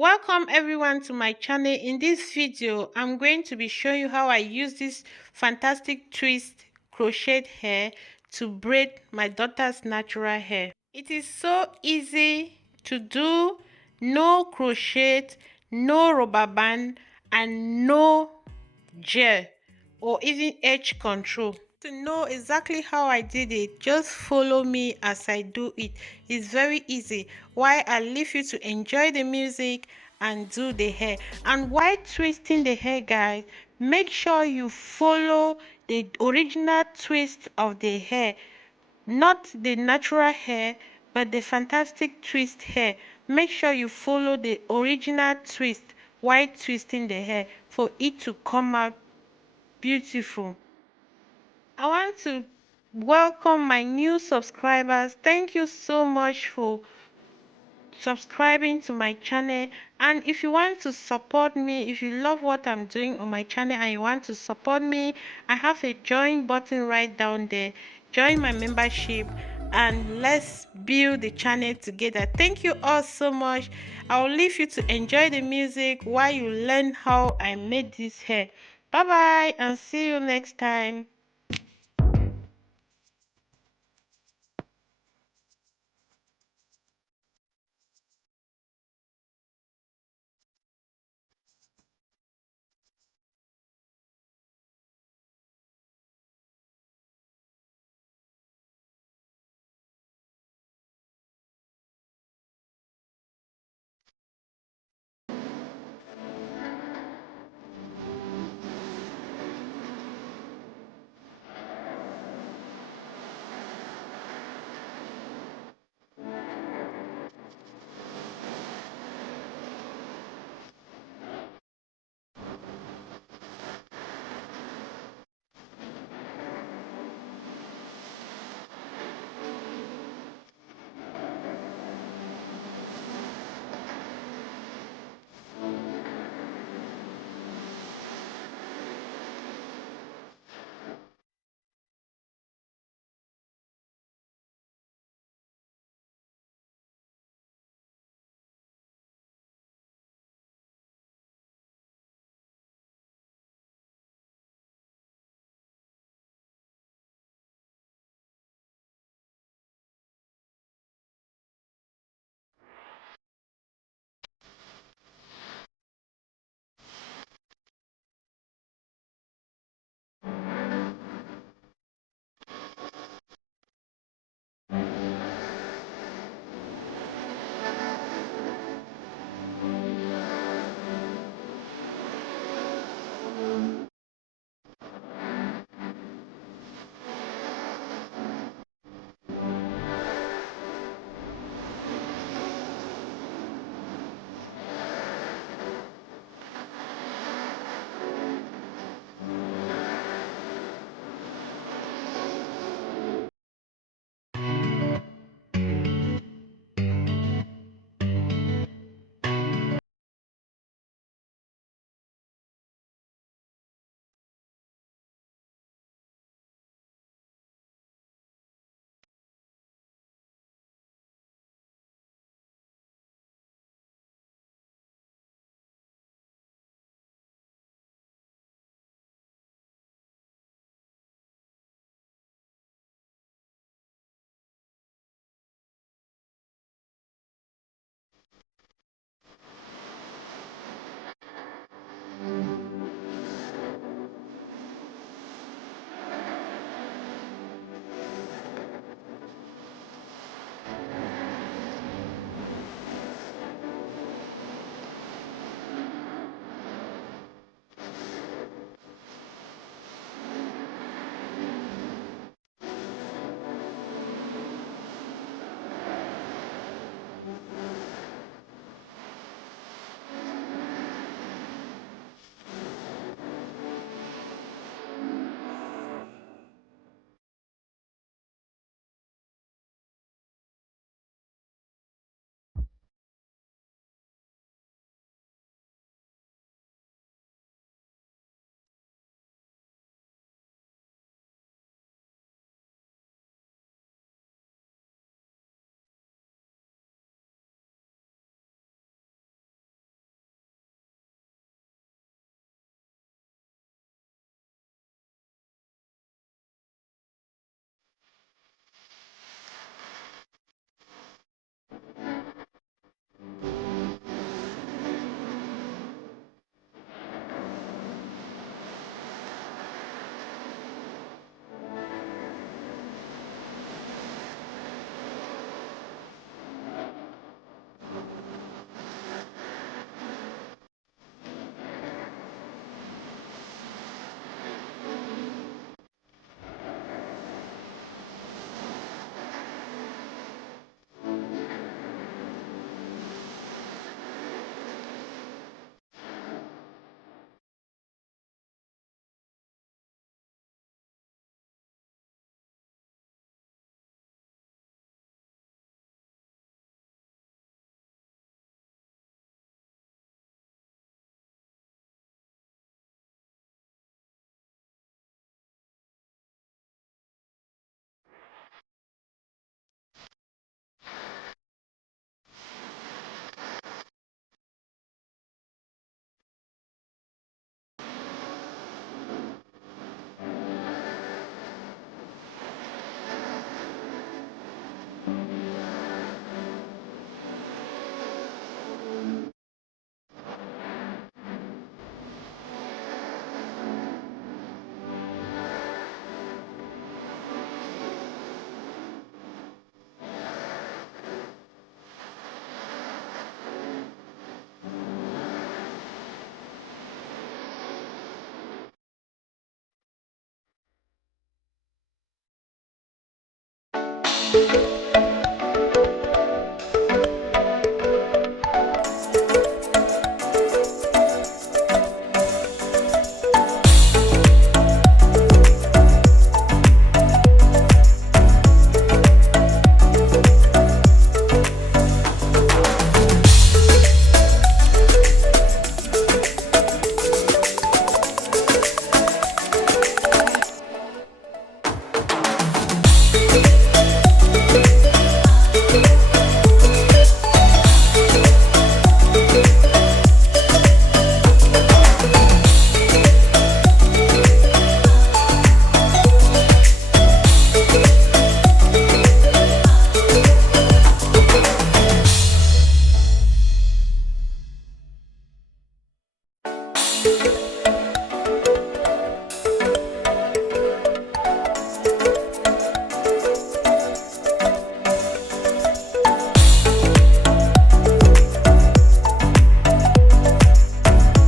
Welcome everyone to my channel. In this video I'm going to be showing you how I use this fantastic twist crochet hair to braid my daughter's natural hair. It is so easy to do, no crochet, no rubber band, and no gel or even edge control. To know exactly how I did it, just follow me as I do it. It's very easy. While I leave you to enjoy the music and do the hair. And while twisting the hair, guys, make sure you follow the original twist of the hair, not the natural hair, but the fantastic twist hair. Make sure you follow the original twist while twisting the hair for it to come out beautiful. I want to welcome my new subscribers. Thank you so much for subscribing to my channel. And if you want to support me, if you love what I'm doing on my channel and you want to support me, I have a join button right down there. Join my membership and let's build the channel together. Thank you all so much. I'll leave you to enjoy the music while you learn how I made this hair. Bye bye and see you next time.